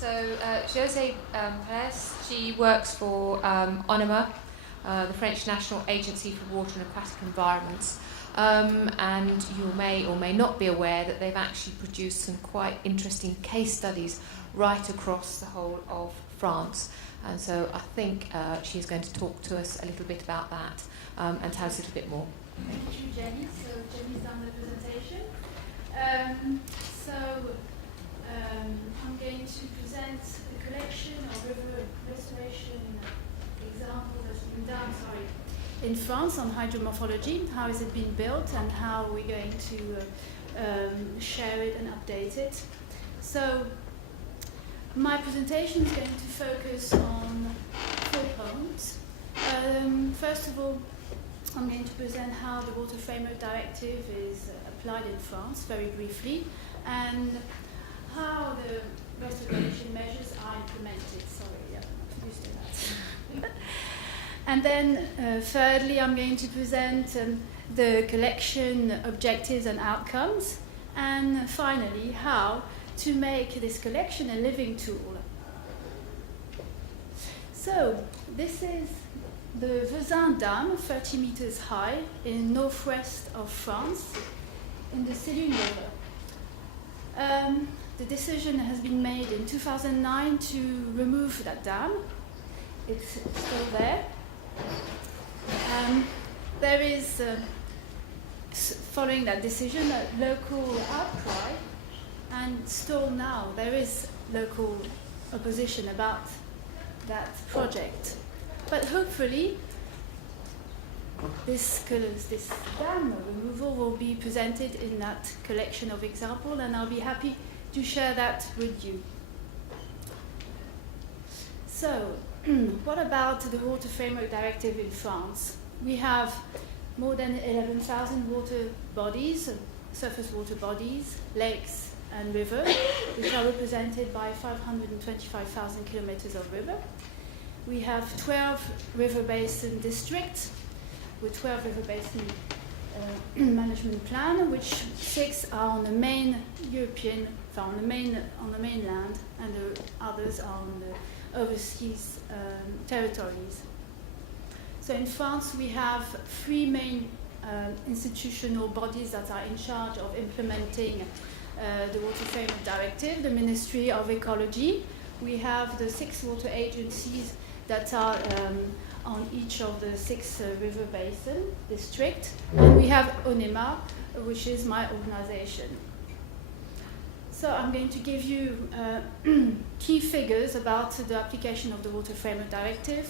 So José Peress, she works for ONIMA, the French National Agency for Water and Aquatic Environments. And you may or may not be aware that they've actually produced some quite interesting case studies right across the whole of France. And so I think she's going to talk to us a little bit about that and tell us a little bit more. Thank you, Jenny. So Jenny's done the presentation. I'm going to present a collection of river restoration examples that's been done, in France on hydromorphology. How is it being built and how we're going to share it and update it. So my presentation is going to focus on 4 points. First of all, I'm going to present how the Water Framework Directive is applied in France, very briefly, and how the restoration measures are implemented. Sorry, yeah, I'm used to that. And then, thirdly, I'm going to present the collection objectives and outcomes, and finally, how to make this collection a living tool. So, this is the Vezin Dam, 30 meters high, in northwest of France, in the Sélune River. The decision has been made in 2009 to remove that dam. It's still there. There is, following that decision, a local outcry, and still now there is local opposition about that project. But hopefully, this dam removal will be presented in that collection of examples, and I'll be happy to share that with you. So, what about the Water Framework Directive in France? We have more than 11,000 water bodies, surface water bodies, lakes and rivers, which are represented by 525,000 kilometers of river. We have 12 river basin districts with 12 river basin management plan, which 6 are on the main European, on the mainland, and the others are on the overseas territories. So in France, we have 3 main institutional bodies that are in charge of implementing the Water Framework Directive: the Ministry of Ecology. We have the 6 water agencies that are on each of the 6 river basin districts, and we have ONIMA, which is my organization. So I'm going to give you key figures about the application of the Water Framework Directive.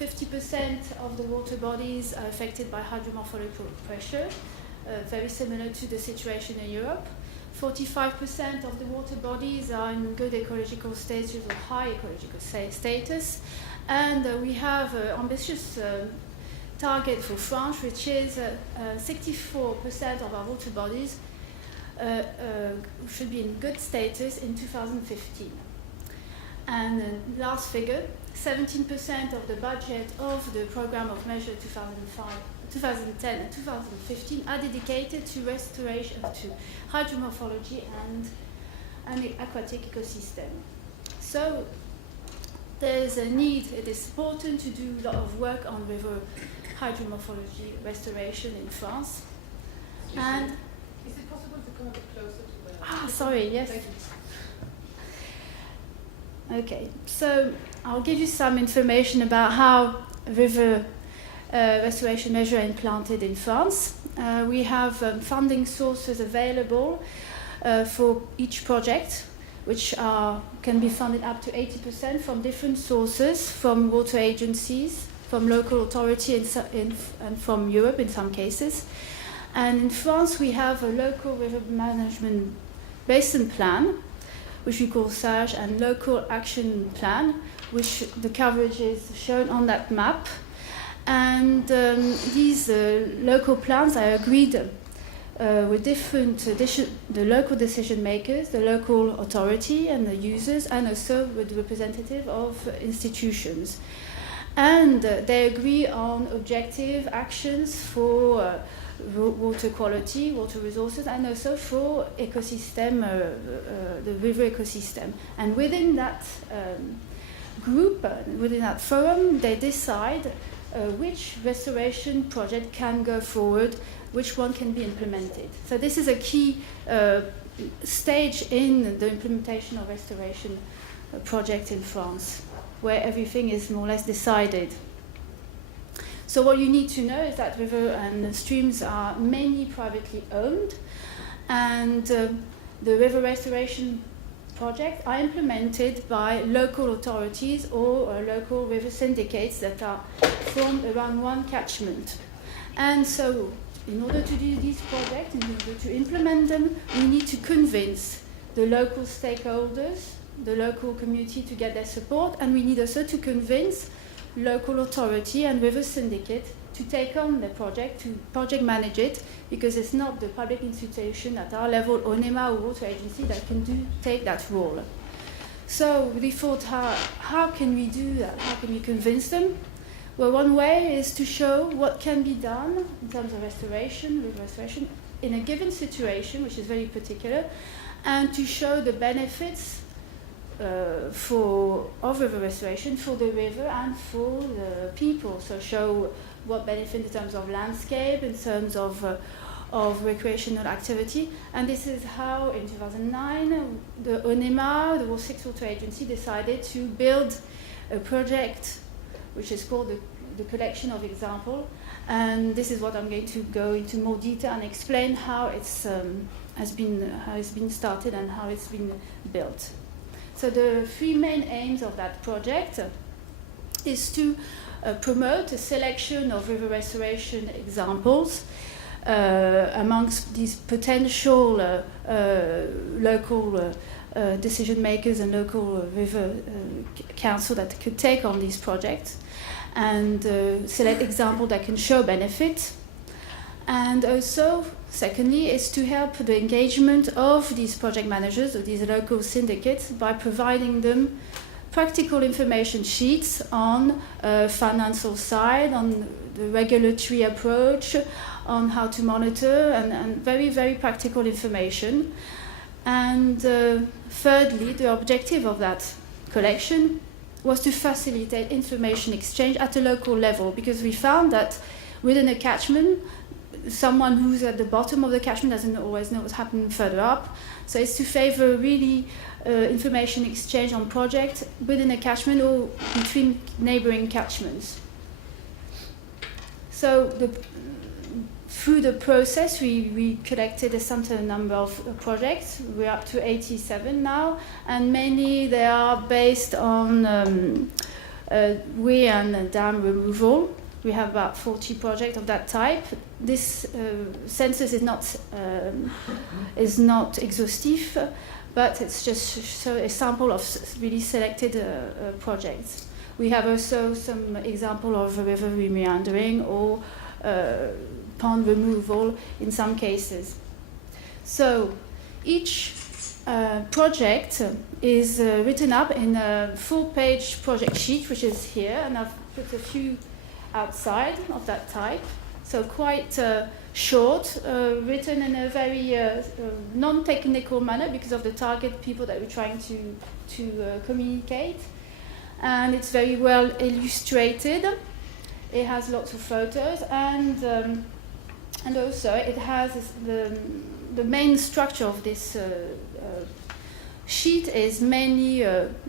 50% of the water bodies are affected by hydromorphological pressure, very similar to the situation in Europe. 45% of the water bodies are in good ecological status or high ecological status. And we have an ambitious target for France, which is 64% of our water bodies should be in good status in 2015. And last figure, 17% of the budget of the Programme of Measure 2010 and 2015 are dedicated to restoration, to hydromorphology and an aquatic ecosystem. So there is a need, it is important to do a lot of work on river hydromorphology restoration in France. And is it possible to come a bit closer to the... sorry, yes. Okay, so I'll give you some information about how river restoration measures are implanted in France. We have funding sources available for each project, which can be funded up to 80% from different sources, from water agencies, from local authority and from Europe in some cases. And in France, we have a local river management basin plan, which we call SAGE, and local action plan, which the coverage is shown on that map. And these local plans are agreed with different the local decision makers, the local authority and the users, and also with representative of institutions. And they agree on objective actions for water quality, water resources, and also for ecosystem, the river ecosystem. And within that group, within that forum, they decide which restoration project can go forward, which one can be implemented. So this is a key stage in the implementation of restoration project in France, where everything is more or less decided. So what you need to know is that river and streams are mainly privately owned, and the river restoration projects are implemented by local authorities or local river syndicates that are formed around one catchment. And so in order to do these projects, in order to implement them, we need to convince the local stakeholders, the local community to get their support, and we need also to convince local authority and river syndicate to take on the project, to project manage it, because it's not the public institution at our level, ONEMA or water agency, that can take that role. So we thought, how can we do that? How can we convince them? Well, one way is to show what can be done in terms of restoration, river restoration, in a given situation, which is very particular, and to show the benefits of river restoration for the river and for the people. So show what benefit in terms of landscape, in terms of recreational activity. And this is how, in 2009, the ONEMA, the Sixth Water Agency, decided to build a project which is called the Collection of Examples. And this is what I'm going to go into more detail and explain how it's been started and how it's been built. So the three main aims of that project is to promote a selection of river restoration examples amongst these potential local decision makers and local river council that could take on these projects, and select examples that can show benefit. And also, secondly, is to help the engagement of these project managers, or these local syndicates, by providing them practical information sheets on financial side, on the regulatory approach, on how to monitor, and very, very practical information. And thirdly, the objective of that collection was to facilitate information exchange at a local level, because we found that within a catchment, someone who's at the bottom of the catchment doesn't always know what's happening further up. So it's to favor really information exchange on projects within a catchment or between neighboring catchments. So through the process, we collected a certain number of projects. We're up to 87 now, and mainly they are based on weir and dam removal. We have about 40 projects of that type. This census is not exhaustive, but it's just a sample of really selected projects. We have also some example of river remeandering or pond removal in some cases. So each project is written up in a full-page project sheet, which is here, and I've put a few outside of that type, so quite short, written in a very non-technical manner because of the target people that we're trying to communicate, and it's very well illustrated. It has lots of photos, and also it has the main structure of this sheet is mainly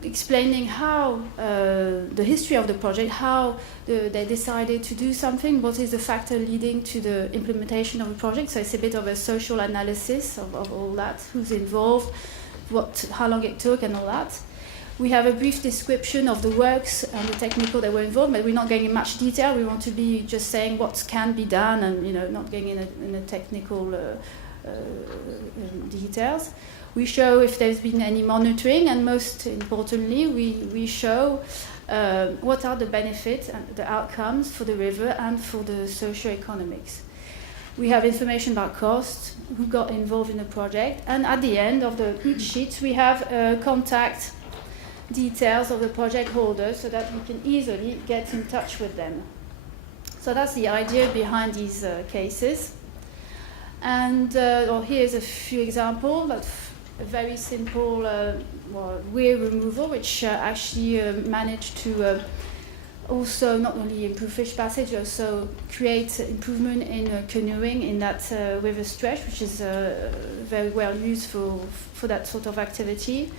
explaining how the history of the project, how they decided to do something, what is the factor leading to the implementation of the project. So it's a bit of a social analysis of all that, who's involved, how long it took and all that. We have a brief description of the works and the technical that were involved, but we're not going in much detail. We want to be just saying what can be done and not going in a technical details. We show if there's been any monitoring, and most importantly, we show what are the benefits and the outcomes for the river and for the socio-economics. We have information about costs, who got involved in the project, and at the end of each sheet, we have contact details of the project holders so that we can easily get in touch with them. So that's the idea behind these cases. And here's a few examples of a very simple weir removal, which actually managed to also not only improve fish passage, also create improvement in canoeing in that river stretch, which is very well used for that sort of activity.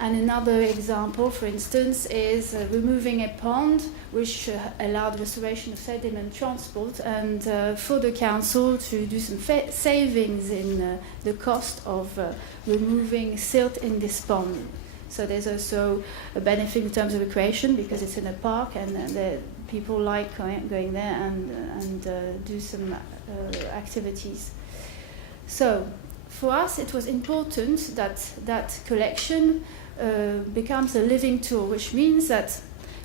And another example, for instance, is removing a pond, which allowed restoration of sediment transport, and for the council to do some savings in the cost of removing silt in this pond. So there's also a benefit in terms of recreation because it's in a park, and people like going there and do some activities. So for us, it was important that that collection becomes a living tool, which means that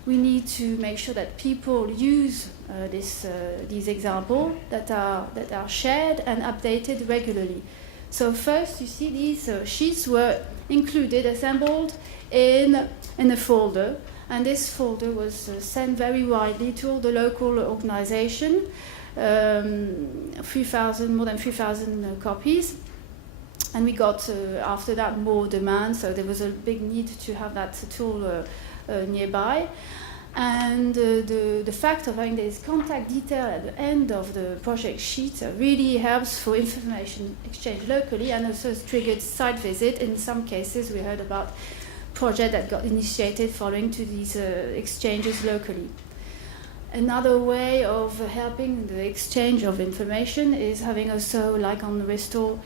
we need to make sure that people use these examples that are shared and updated regularly. So first, you see these sheets were included, assembled in a folder, and this folder was sent very widely to all the local organizations, more than 3,000 copies. And we got, after that, more demand, so there was a big need to have that tool nearby. And the fact of having this contact detail at the end of the project sheet really helps for information exchange locally, and also has triggered site visit. In some cases, we heard about projects that got initiated following to these exchanges locally. Another way of helping the exchange of information is having also, like on Restore,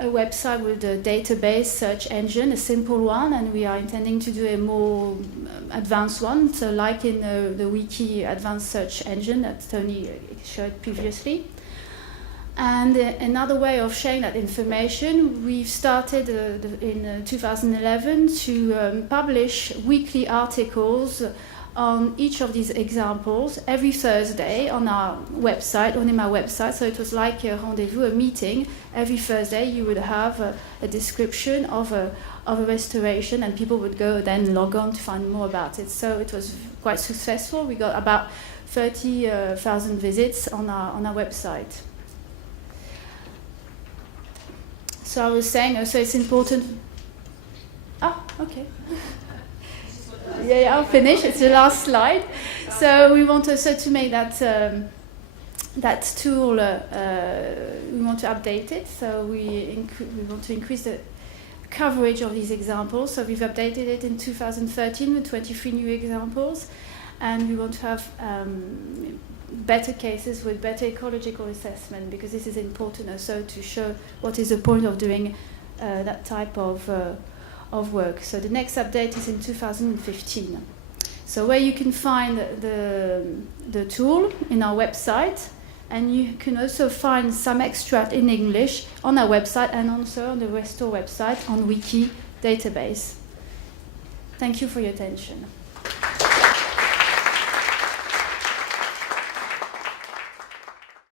a website with a database search engine, a simple one, and we are intending to do a more advanced one, so like in the Wiki advanced search engine that Tony showed previously. And another way of sharing that information, we've started in 2011 to publish weekly articles on each of these examples every Thursday on our website, on my website. So it was like a rendezvous, a meeting. Every Thursday you would have a description of a restoration, and people would go then log on to find more about it. So it was quite successful. We got about 30,000 visits on our website. So I was saying also it's important. Okay. Yeah, I'll finish. It's the last slide. So we want also to make that tool. We want to update it. So we want to increase the coverage of these examples. So we've updated it in 2013 with 23 new examples, and we want to have better cases with better ecological assessment, because this is important also to show what is the point of doing that type of work. So the next update is in 2015. So where you can find the tool in our website, and you can also find some extract in English on our website and also on the Restore website on Wiki database. Thank you for your attention.